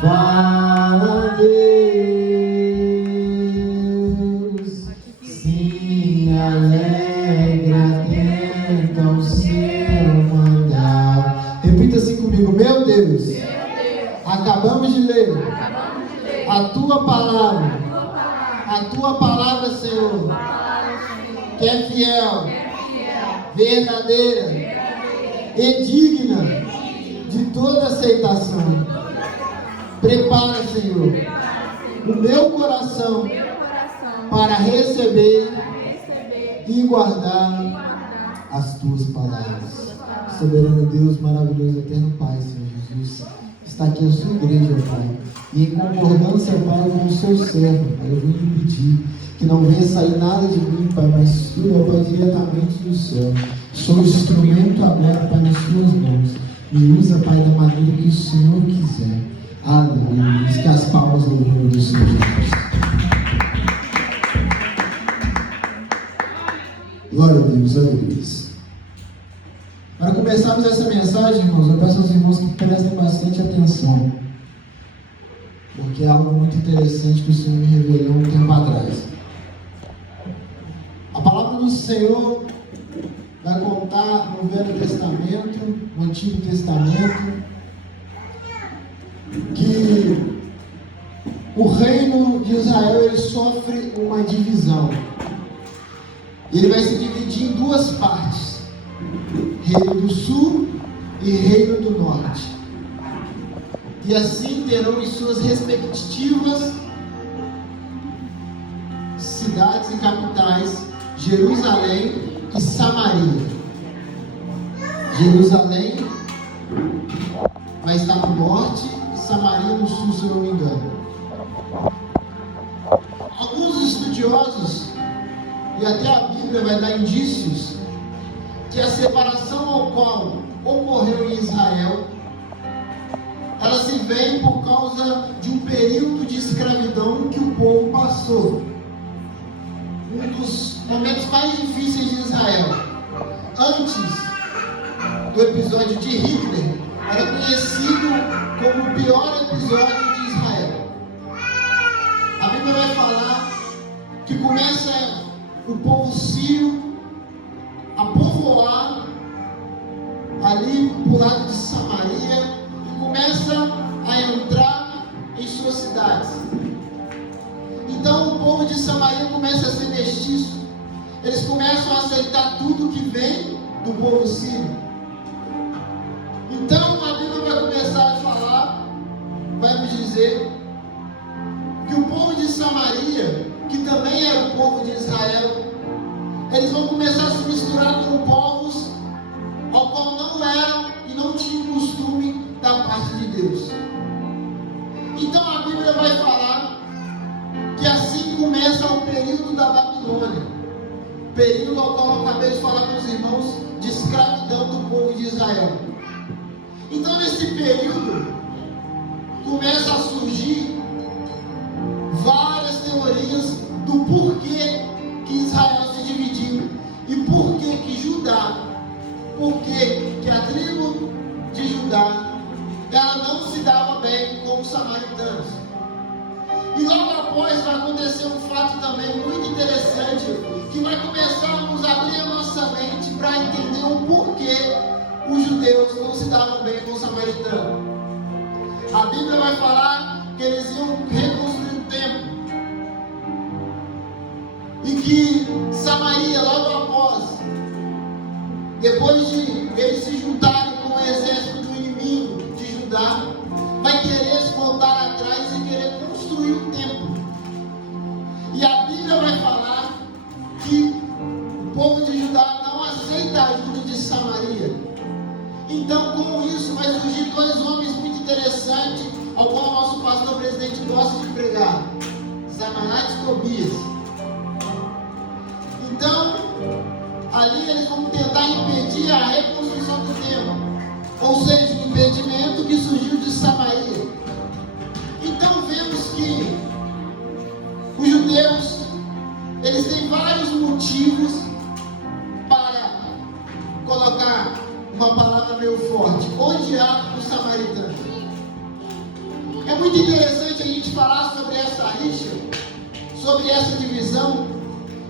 Fala, Deus, se alegra, atenta ao seu mandar. Repita assim comigo: meu Deus, acabamos de ler a tua palavra, Senhor, que é fiel, verdadeira e digna de toda aceitação. Prepara, Senhor, o meu coração para receber e guardar as tuas palavras. Soberano Deus, maravilhoso, eterno Pai, Senhor Jesus, está aqui a sua igreja, Pai, e em concordância, Pai, com o seu servo, Pai, eu vim lhe pedir que não venha sair nada de mim, Pai, mas tudo, Pai, diretamente do céu. Sou o instrumento agora, Pai, nas suas mãos. Me usa, Pai, da maneira que o Senhor quiser. Aleluia. Diz que as palmas do nome do Senhor Jesus. Glória a Deus, aleluia. Para começarmos essa mensagem, irmãos, eu peço aos irmãos que prestem bastante atenção, porque é algo muito interessante que o Senhor me revelou um tempo atrás. A palavra do Senhor vai contar no Velho Testamento, no Antigo Testamento, que o reino de Israel ele sofre uma divisão. Ele vai se dividir em duas partes: reino do sul e reino do norte. E assim terão em suas respectivas cidades e capitais Jerusalém e Samaria. Jerusalém vai estar no norte, Samaria no sul, se eu não me engano. Alguns estudiosos, e até a Bíblia vai dar indícios, que a separação ao qual ocorreu em Israel, ela se vem por causa de um período de escravidão que o povo passou. Um dos momentos mais difíceis de Israel. Antes do episódio de Hitler, era conhecido como o pior episódio de Israel. A Bíblia vai falar que começa o povo sírio a povoar ali pro lado de Samaria e começa a entrar em suas cidades. Então o povo de Samaria começa a ser mestiço. Eles começam a aceitar tudo que vem do povo sírio. Então a Bíblia vai começar a falar, vai nos dizer que o povo de Samaria, que também era o povo de Israel, eles vão começar a se misturar com povos ao qual não eram e não tinham costume da parte de Deus. Então a Bíblia vai falar que assim começa o período da Babilônia, período ao qual eu acabei de falar com os irmãos, de escravidão do povo de Israel. Então nesse período começa a surgir várias teorias do porquê que Israel se dividiu e porquê que Judá, porquê que a tribo de Judá ela não se dava bem com os samaritanos. E logo após vai acontecer um fato também muito interessante, que vai começar a nos abrir a nossa mente para entender o porquê os judeus não se davam bem com os samaritanos. A Bíblia vai falar que eles iam reconstruir o templo e que Samaria, logo após, depois de eles se juntarem com o exército do inimigo de Judá, vai querer se voltar atrás e querer construir o templo. E a Bíblia vai falar que o povo de Judá não aceita a ajuda de Samaria. Então, com isso, vai surgir dois homens muito interessantes, ao qual o nosso pastor presidente gosta de pregar: Sanbalate e Tobias. Então, ali eles vão tentar impedir a reconstrução do templo, ou seja, o impedimento que surgiu de Samaria. Então vemos que os judeus, eles têm vários motivos para colocar uma palavra meio forte: odiar os samaritanos. É muito muito interessante a gente falar sobre essa rixa, sobre essa divisão,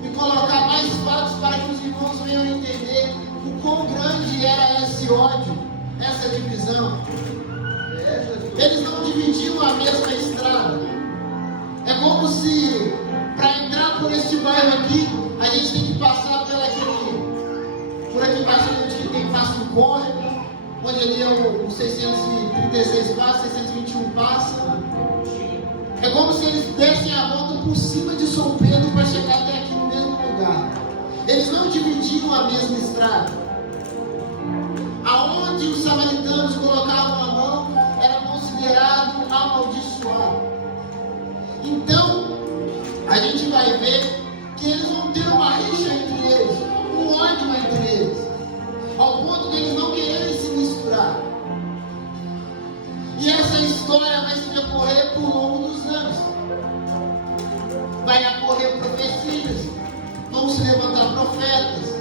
e colocar mais fatos para que os irmãos venham entender o quão grande era esse ódio, essa divisão. Eles não dividiam a mesma estrada. É como se, para entrar por este bairro aqui, a gente tem que passar por aqui embaixo a gente tem que passar um córrego, onde ali é o 636 passa, 621 passa. É como se eles dessem a volta por cima de São Pedro para chegar até aqui no mesmo lugar. Eles não dividiam a mesma estrada. Aonde os samaritanos colocavam a mão era considerado amaldiçoado. Então, a gente vai ver que eles vão ter uma rixa entre eles, um ódio entre eles, ao ponto de eles não quererem se misturar. E essa história vai se decorrer por longo dos anos. Vai ocorrer profecias, vão se levantar profetas,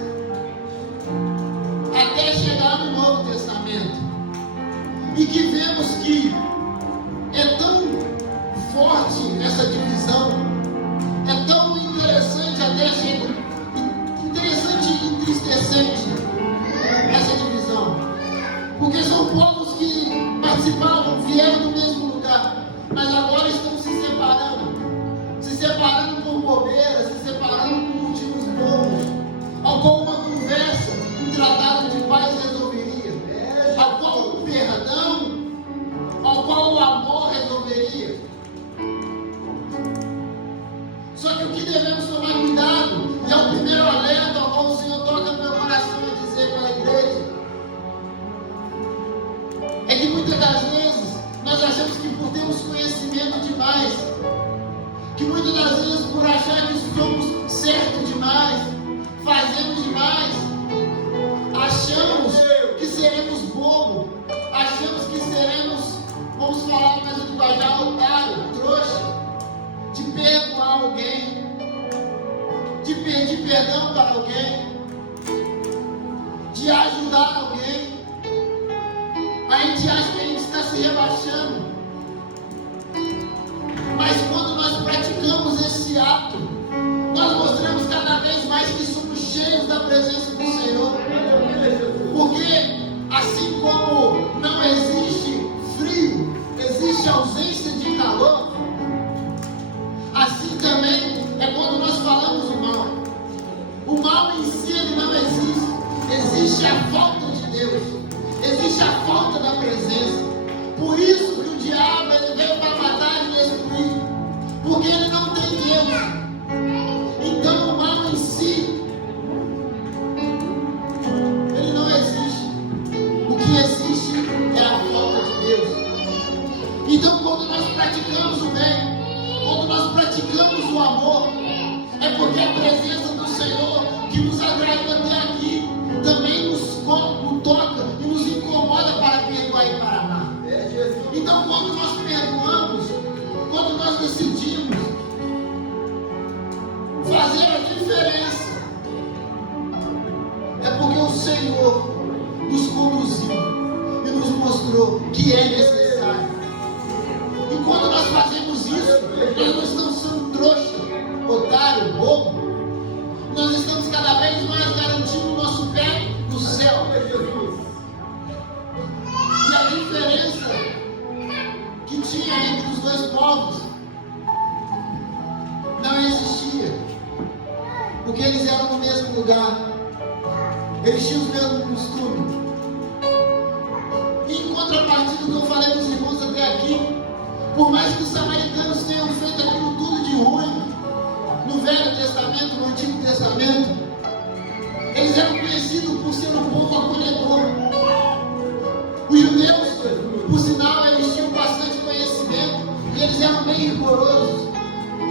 até chegar no Novo Testamento. E que vemos que é tão forte essa divisão, é tão interessante, até chega interessante e entristecente essa divisão, porque são povos que participavam, vieram do mesmo lugar, mas agora estão se separando por bobeiras, se separando por motivos bobos, ao qual uma conversa, um tratado de paz resolveria, ao qual o perdão, ao qual o amor resolveria. Só que o que devemos tomar cuidado, e é o primeiro alerta ao qual o Senhor toca no meu coração a dizer para a igreja, é que muitas das vezes nós achamos que por termos conhecimento demais, que muitas das vezes por achar que somos certos demais, fazemos demais, achamos que seremos bobos, achamos que seremos, vamos falar mais do linguajar, otário, trouxa, de perdoar alguém, de pedir perdão para alguém, de ajudar alguém. A gente acha que a gente está se rebaixando, mas quando nós praticamos esse ato, nós mostramos cada vez mais que somos cheios da presença do Senhor, porque assim como não existe frio, existe ausência de calor, assim também é quando nós falamos o mal. O mal em si ele não existe. Existe a falta de Deus. Existe a falta da presença. Por isso que o diabo ele veio para matar e destruir. Porque ele não tem Deus. Então o mal em si ele não existe. O que existe é a falta de Deus. Então quando nós praticamos o bem, quando nós praticamos o amor, é porque a presença do Senhor que nos atraiu até aqui também nos toca e nos incomoda para perdoar e para amar. Então quando nós perdoamos, quando nós decidimos fazer a diferença, é porque o Senhor nos conduziu e nos mostrou que é necessário. E quando nós fazemos isso, nós não estamos sendo trouxa, otário, bobo. Nós estamos cada vez mais garantindo o nosso pé no céu. E a diferença que tinha entre os dois povos não existia. Porque eles eram no mesmo lugar. Eles tinham os mesmos costumes. E em contrapartida do que eu falei para os irmãos até aqui, por mais que os samaritanos tenham feito aquilo tudo de ruim, no Velho Testamento, no Antigo Testamento, eles eram conhecidos por ser um povo acolhedor. Os judeus, por sinal, eles tinham bastante conhecimento e eles eram bem rigorosos.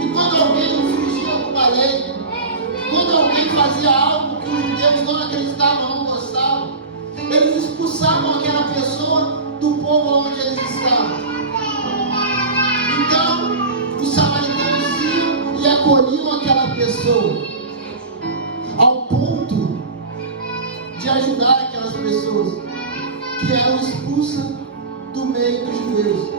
E quando alguém infringia alguma lei, quando alguém fazia algo que os judeus não acreditavam, não gostavam, eles expulsavam aquela pessoa do povo onde eles estavam. Então, os samaritanos iam e acolhiam aquela pessoa, ao ponto de ajudar aquelas pessoas que eram expulsas do meio dos judeus.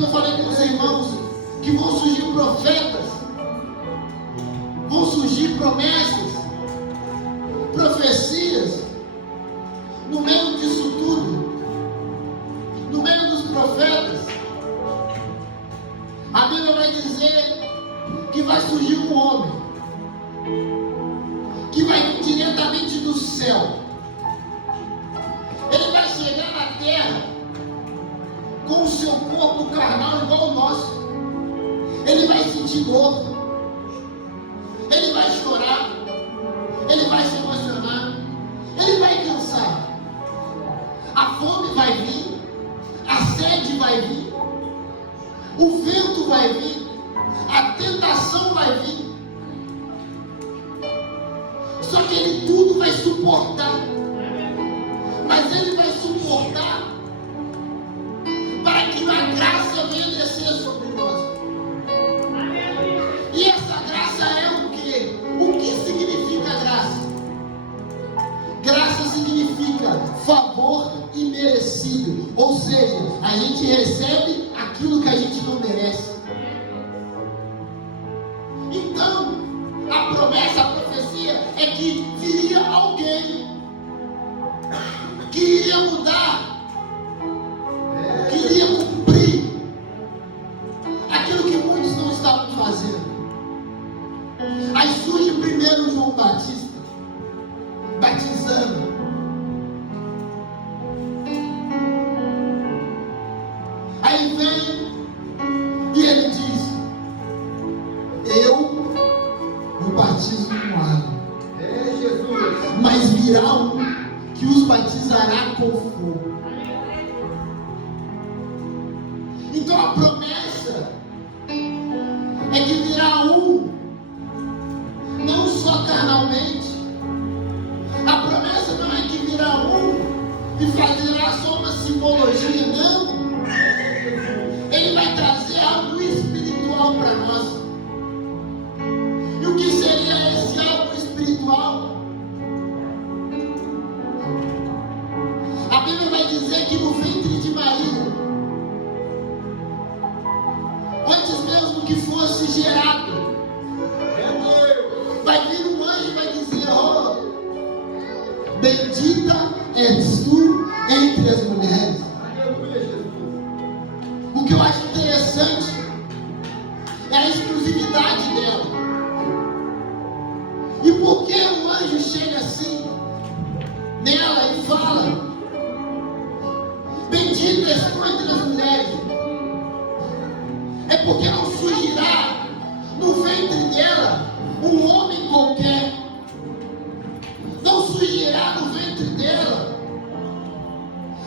que eu falei com os irmãos, que vão surgir profetas, vão surgir promessas, profecias, no meio disso tudo, no meio dos profetas. A Bíblia vai dizer que vai surgir um homem que vai vir diretamente do céu. Ele vai chegar na terra com o seu corpo carnal igual ao nosso. Ele vai sentir dor, ele vai chorar, ele vai se emocionar, ele vai cansar. A fome vai vir, a sede vai vir, o vento vai vir, a tentação vai vir. Só que ele tudo vai suportar. Mas ele vai suportar para que a graça venha descer sobre nós. E essa graça é o quê? O que significa graça? Graça significa favor imerecido. Ou seja, a gente recebe aquilo que a gente não merece. Então, a promessa, a profecia é que viria alguém que iria mudar, que iria cumprir aquilo que muitos não estavam fazendo. Aí surge primeiro João Batista, batizando. Aí vem e ele diz: eu batizo com água, mas virá um que os batizará com fogo. Então a promessa é que virá um, não só carnalmente. A promessa não é que virá um e fazerá só uma simbologia, não. Ele vai trazer algo espiritual para nós. E o que seria esse algo espiritual? A Bíblia vai dizer que no ventre de Maria, antes mesmo que fosse gerado, vai vir um anjo e vai dizer: oh, bendita és tu entre as mulheres. O que eu acho interessante é a exclusividade dela. E por que o anjo chega assim nela e fala: bendita és tu entre as mulheres? É porque não surgirá no ventre dela um homem qualquer. Não surgirá no ventre dela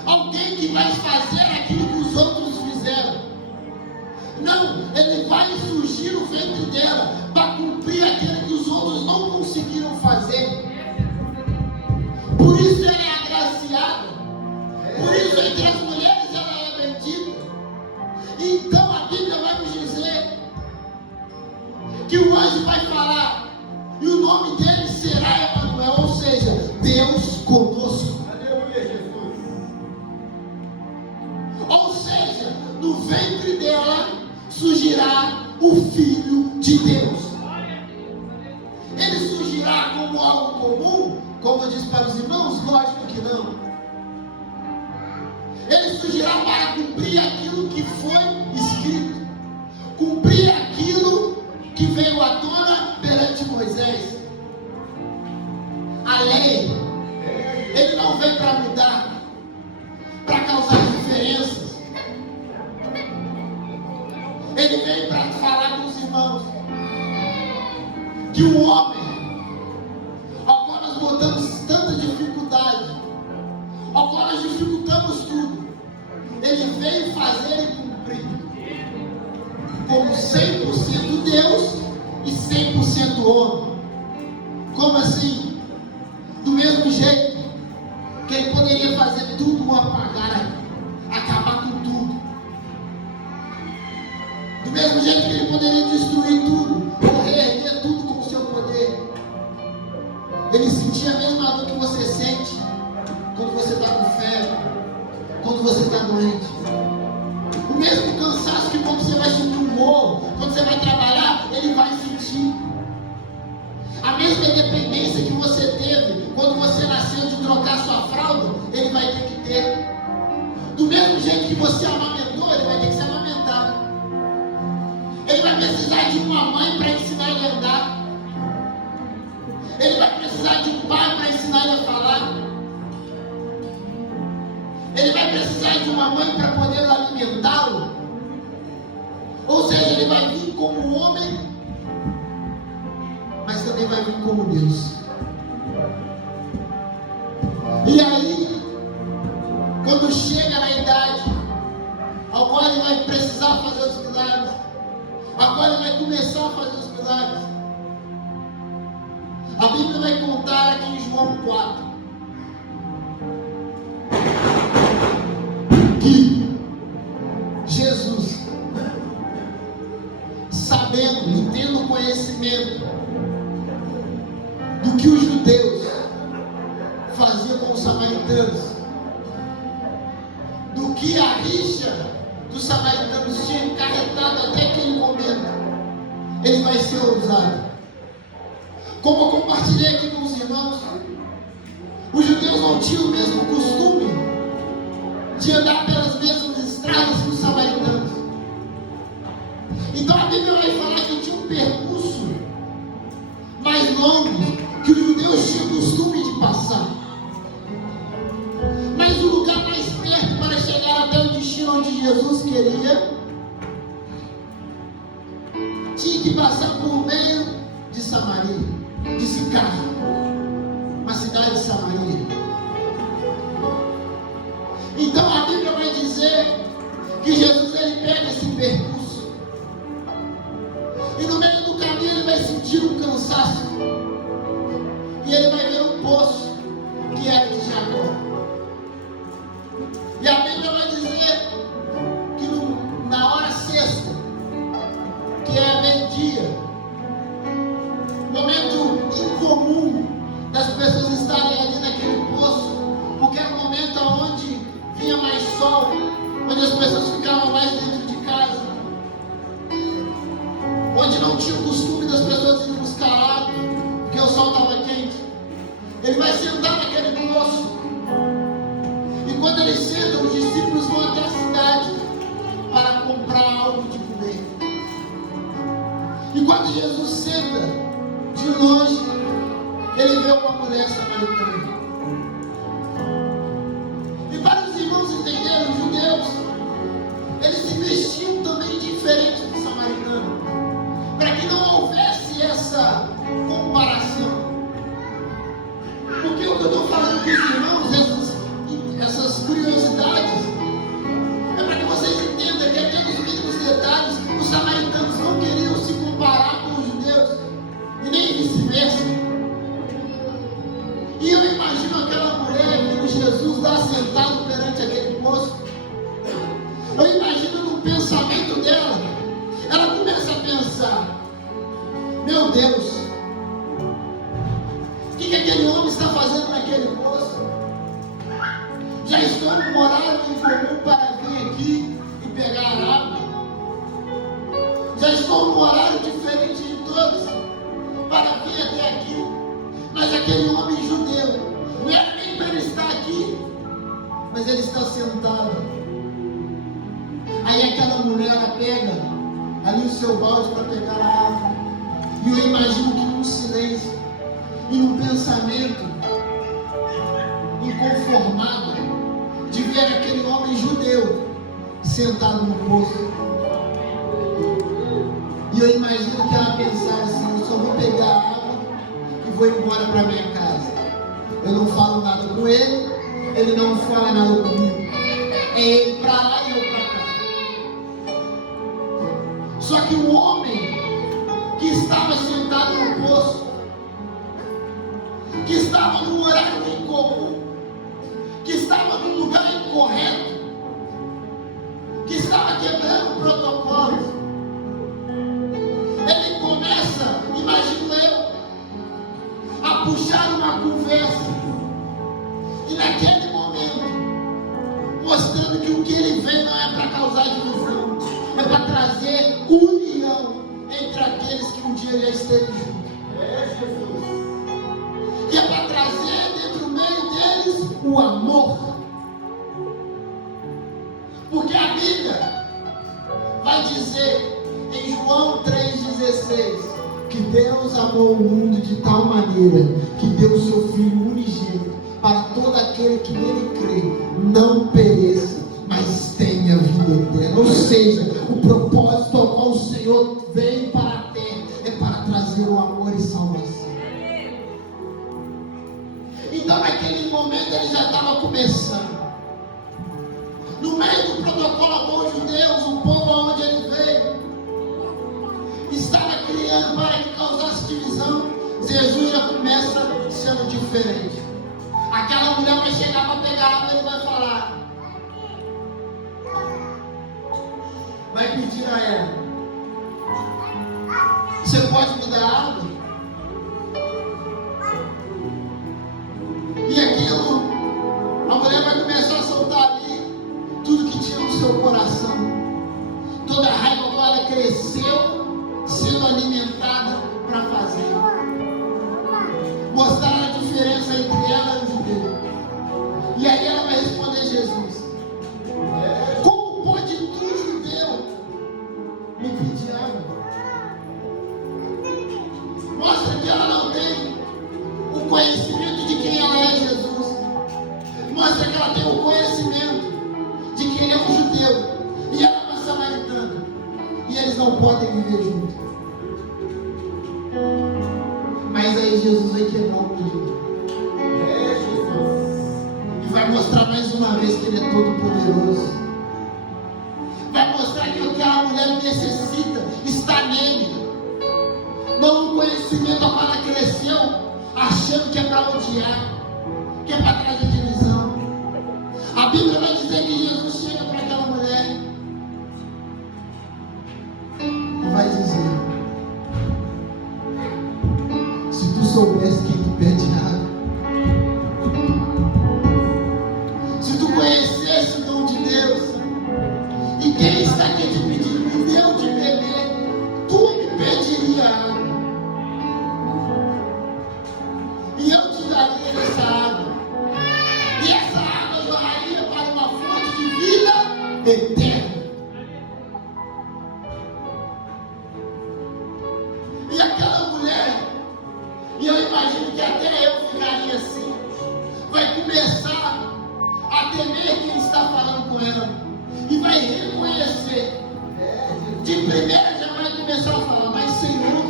alguém que vai fazer aquilo que os outros fizeram. Não, ele vai surgir no ventre dela para cumprir aquilo que os outros não conseguiram fazer. Por isso ela é agraciada. Por isso entre as mulheres ela é bendita. Então a Bíblia vai nos dizer que o anjo vai falar e o nome dele será Emanuel, ou seja, Deus conosco. Ou seja, no ventre dela surgirá o Filho de Deus. Ele surgirá como algo comum, como eu disse para os irmãos? Lógico que não. Ele surgirá para cumprir aquilo que foi escrito, cumprir aquilo que veio à tona perante Moisés. A lei, ele não veio para mudar, para causar diferenças. Ele veio para falar com os irmãos que o homem, ao qual nós botamos tanta dificuldade, ao qual nós dificultamos tudo, ele veio fazer e cumprir, como 100% Deus e 100% homem. Como assim? Do mesmo jeito que ele poderia fazer tudo apagar, acabar com tudo. Do mesmo jeito que ele poderia destruir tudo, reerguer tudo com o seu poder. Ele sentia a mesma dor que você sente quando você está com febre, quando você está doente. O mesmo cansaço que quando você vai subir um morro, quando você vai trabalhar, ele vai sentir. A mesma independência que você teve quando você nasceu de trocar sua fralda, ele vai ter que ter. Do mesmo jeito que você amamentou, ele vai ter que se amamentar. Ele vai precisar de uma mãe para ensinar ele a andar. Ele vai precisar de um pai para ensinar ele a falar. Ele vai precisar de uma mãe para poder alimentá-lo. Ou seja, ele vai vir como homem, mas também vai vir como Deus. E aí, quando chega na idade ao qual ele vai precisar fazer os milagres, ao qual ele vai começar a fazer os milagres, a Bíblia vai contar aqui em João 4 que Jesus, sabendo e tendo conhecimento do que os judeus faziam com os samaritanos, do que a rixa dos samaritanos tinha encarretado até aquele momento, ele vai ser ousado. Como eu compartilhei aqui com os irmãos, os judeus não tinham o mesmo costume de andar pelas mesmas estradas que os samaritanos. Então a Bíblia vai falar que tinha um percurso mais longo que os judeus tinham costume de passar. Mas o lugar mais perto para chegar até o destino onde Jesus queria, tinha que passar por meio de Samaria, de Sicar, uma cidade de Samaria. Então a Bíblia vai dizer que Jesus ele pega esse percurso e no meio do caminho ele vai sentir um cansaço e ele vai ver um poço que é de Jacó. E a Bíblia vai dizer que na hora sexta, que é meio-dia, momento incomum das pessoas estarem ali naquele poço, porque era um momento onde vinha mais sol, onde as pessoas ficavam mais dentro de casa, onde não tinha o costume das pessoas irem buscar água, porque o sol estava quente. Ele vai sentar naquele poço, e quando ele senta, os discípulos vão até a cidade para comprar algo de comer. E quando Jesus senta, de longe, ele vê uma mulher samaritana. E para os irmãos entenderem, os judeus, eles se vestiam também diferente do samaritano, para que não houvesse essa comparação. Porque o que eu estou falando com os irmãos, essas curiosidades, é para que vocês entendam que até nos mínimos detalhes, os samaritanos não queriam se comparar com os judeus, e nem vice-versa. E eu imagino aquela mulher vendo Jesus lá sentado perante aquele poço. Eu imagino no pensamento dela, ela começa a pensar: meu Deus, o que aquele homem está fazendo naquele poço? Já estou num horário incomum para vir aqui e pegar a água. Já estou num horário diferente de todos para vir até aqui. Mas aquele homem judeu, não era nem para ele estar aqui, mas ele está sentado. Aí aquela mulher, ela pega ali o seu balde para pegar a água. E eu imagino que num silêncio e num pensamento inconformado de ver aquele homem judeu sentado no poço. E eu imagino que ela pensasse assim: eu só vou pegar a água e vou embora para minha casa. Eu não falo nada com ele, ele não fala nada comigo. É ele para lá e eu para cá. Só que o homem que estava sentado no poço, que estava num horário incomum, que estava num lugar incorreto, que estava quebrando protocolos, ele começa, imagino eu, a puxar uma conversa, e naquele momento, mostrando que o que ele vem não é para causar divisão, é para trazer união entre aqueles que um dia já esteve juntos. E é para trazer dentro do meio deles o amor. Porque a Bíblia vai dizer em João 3,16 que Deus amou o mundo de tal maneira que deu o seu Filho unigênito para todo aquele que nele crê, não pereça, mas tenha vida eterna. Ou seja, o propósito ao qual o Senhor veio para a terra é para trazer o amor e salvação. Então naquele momento ele já estava começando. No meio do protocolo aos judeus, o povo aonde ele veio estava criando para que causasse divisão. Jesus já começa sendo diferente. Aquela mulher vai chegar para pegar água e ele vai falar, vai pedir a ela, você pode me dar água? E aquilo, a mulher vai começar a soltar ali tudo que tinha no seu coração, toda a raiva que ela cresceu sendo alimentada para fazer, mostrar a diferença entre ela e o judeu. E aí ela vai responder a Jesus, como pode tu, judeu, me pedir água? Mostra que ela não tem o conhecimento de quem ela é, Jesus. Mostra que ela tem o conhecimento de quem é um judeu e ela é uma samaritana, e eles não podem viver juntos. Mas aí Jesus vai quebrar o mundo. E vai mostrar mais uma vez que ele é todo poderoso. Vai mostrar que o que a mulher necessita está nele. Não o conhecimento, a ela cresceu achando que é para odiar, que é para trazer divisão. A Bíblia vai dizer que Jesus chega para aquela mulher e vai dizer, se tu soubesse quem tu pede água, se tu conhecesse o dom de Deus, e quem está aqui te pedindo, me deu de beber, tu me pediria água, e eu te daria essa água, e essa água jorraria para uma fonte de vida eterna. E aquela mulher, e eu imagino que até eu ficaria assim, vai começar a temer quem está falando com ela, e vai reconhecer. De primeira já vai começar a falar, mas Senhor,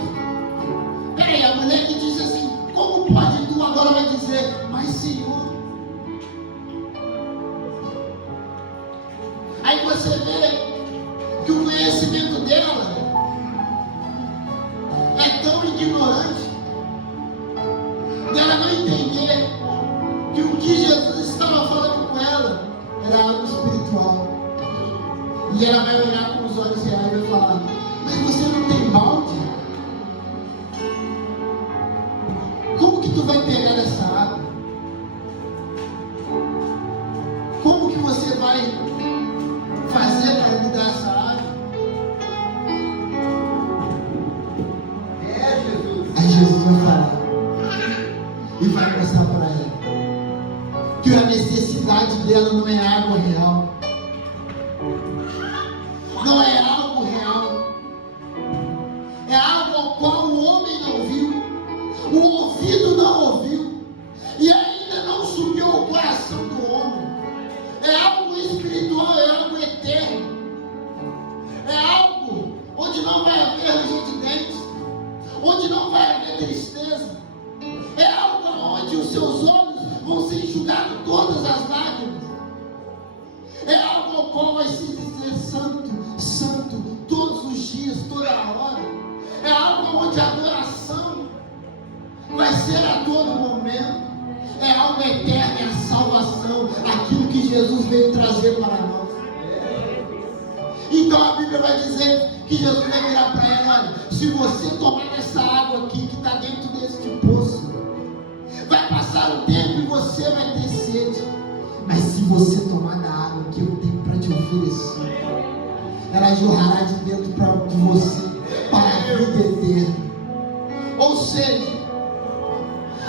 peraí, a mulher que disse assim, como pode tu, agora vai dizer, mas Senhor. Aí você vê que o conhecimento dela é tão ignorante, dela não entender que o que Jesus estava falando com ela era algo espiritual. E ela vai olhar com os olhos reais e vai falar, mas você não tem balde? Como que tu vai pegar essa água? Como que você vai fazer para me dar essa água? Jesus. Aí Jesus vai falar e vai mostrar para ela que a necessidade dela não é água real, não é algo real, é algo ao qual o homem não viu, o ouvido não ouviu e ainda não subiu ao coração do homem. É algo espiritual, é algo eterno, é algo onde não vai haver ranger de dentes, onde não vai haver tristeza, é algo onde os seus olhos vão ser enxugados todas as lágrimas, é algo ao qual vai se dizer santo, santo, todos os dias, toda hora, é algo onde a adoração vai ser a todo momento, é algo eterno, é a salvação, aquilo que Jesus veio trazer para nós. Então a Bíblia vai dizer que Jesus vai virar para ela, olha, se você tomar dessa água aqui que está dentro deste poço, vai passar o tempo e você vai ter sede, mas se você tomar da água que eu tenho para te oferecer, ela jorrará de dentro de você para a vida eterna. Ou seja,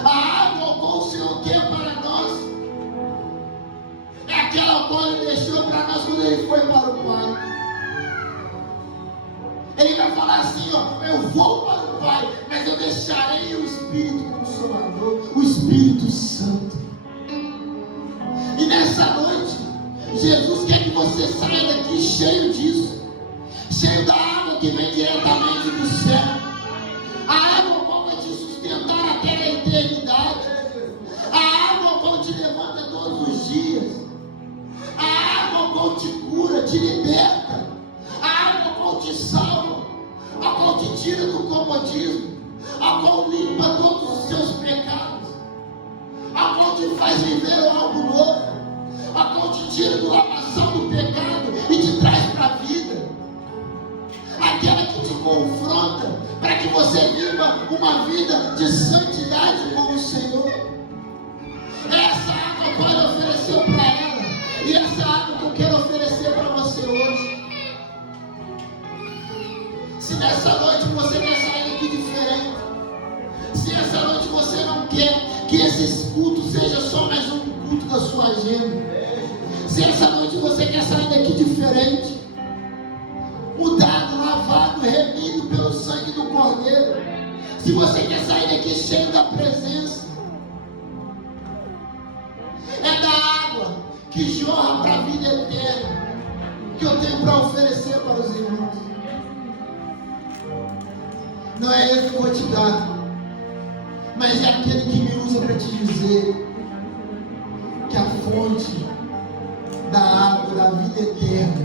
a água qual o Senhor tem para nós é aquela qual Ele deixou para nós quando Ele foi para o Pai. Ele vai falar assim, ó, eu vou para o Pai, mas eu deixarei o Espírito Consolador, o Espírito Santo. E nessa noite, Jesus quer que você saia daqui cheio disso, cheio da água que vem diretamente do céu, a água qual vai te sustentar até a eternidade, a água qual te levanta todos os dias, a água qual te cura, te liberta, a água qual te salva, a qual te tira do comodismo, a qual limpa todos os seus pecados, a qual te faz viver algo novo, a qual te tira do lamaçal do pecado e te traz para a vida, aquela que te confronta para que você viva uma vida de santidade com o Senhor. Essa água pode oferecer para ela, e essa água que eu quero oferecer para você hoje. Se nessa noite você quer sair daqui diferente, se essa noite você não quer que esses cultos seja só mais um culto da sua agenda, se essa noite você quer sair daqui diferente, mudado, lavado, remido pelo sangue do Cordeiro, se você quer sair daqui cheio da presença, é da água que jorra para a vida eterna que eu tenho para oferecer para os irmãos. Não é eu que vou te dar, mas é aquele que me usa para te dizer que a fonte da água da vida eterna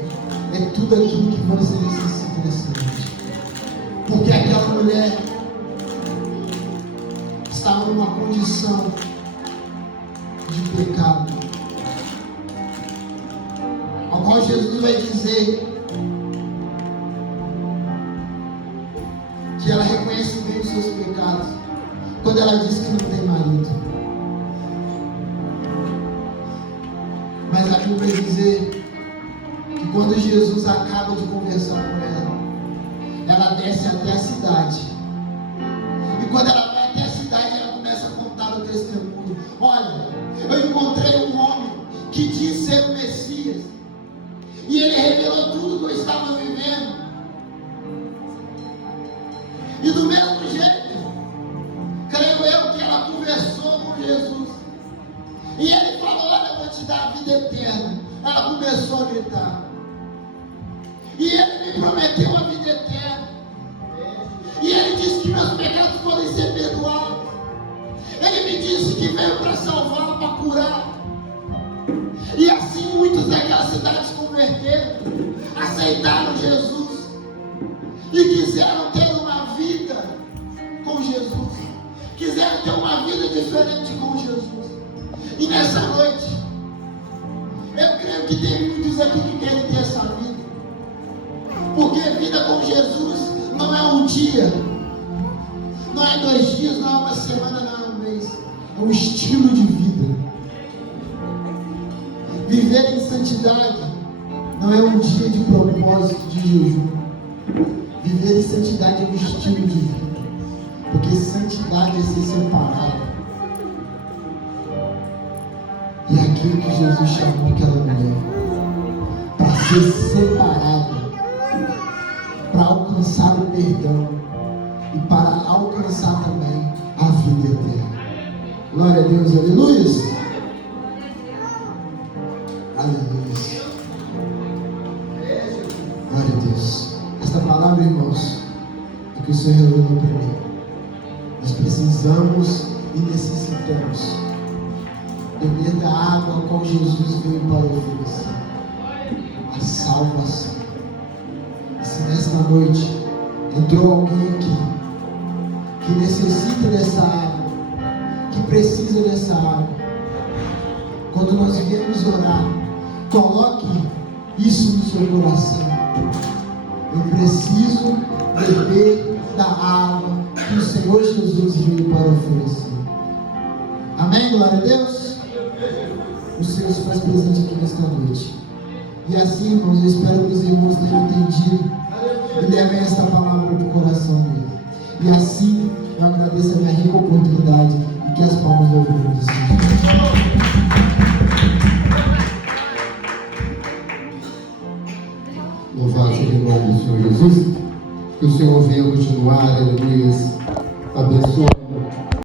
é tudo aquilo que você necessita nessa noite. Porque aquela mulher estava numa condição de pecado, ao qual Jesus vai dizer que ela reconhece bem os seus pecados quando ela diz que não tem marido. Mas a Bíblia vai dizer que quando Jesus acaba de conversar com ela desce até a cidade, e quando ela vai até a cidade, ela começa a contar o testemunho. Olha, eu encontrei um homem que diz ser o Messias, e ele revelou tudo que eu estava vivendo. E do mesmo jeito, creio eu que ela conversou com Jesus, e ele falou, olha, eu vou te dar a vida eterna. Ela começou a gritar, e ele me prometeu a vida eterna, e ele disse que meus pecados podem ser perdoados, ele me disse que veio para salvar, para curar. E assim muitos daquela cidade se converteram, aceitaram Jesus e quiseram ter uma vida com Jesus, quiseram ter uma vida diferente com Jesus. E nessa noite, eu creio que tem muitos aqui que querem ter essa vida, porque vida com Jesus não é um dia, não é 2 dias, não é uma semana, não é um mês, é um estilo de vida. Viver em santidade não é um dia de propósito de jejum. Viver em santidade é um estilo de vida, porque santidade é ser separado. E é aquilo que Jesus chamou aquela mulher, para ser separada, para alcançar o perdão e para alcançar também a vida eterna. Glória a Deus, aleluia. Aleluia. Glória a Deus. Esta palavra, irmãos, é que o Senhor revelou para mim. Nós precisamos e necessitamos beber da água a qual Jesus veio para oferecer, a salvação. E se nesta noite entrou alguém aqui que necessita dessa água, que precisa dessa água, quando nós viemos orar, coloque isso no seu coração. Eu preciso beber da água que o Senhor Jesus veio para oferecer. Amém? Glória a Deus. O Senhor se faz presente aqui nesta noite. E assim, irmãos, eu espero que os irmãos tenham entendido e levem essa palavra para o coração deles. E assim, eu agradeço a minha rica oportunidade e que as palmas do orgulho do Senhor. Louvado seja o nome do Senhor Jesus. Que o Senhor venha continuar, aleluia, abençoando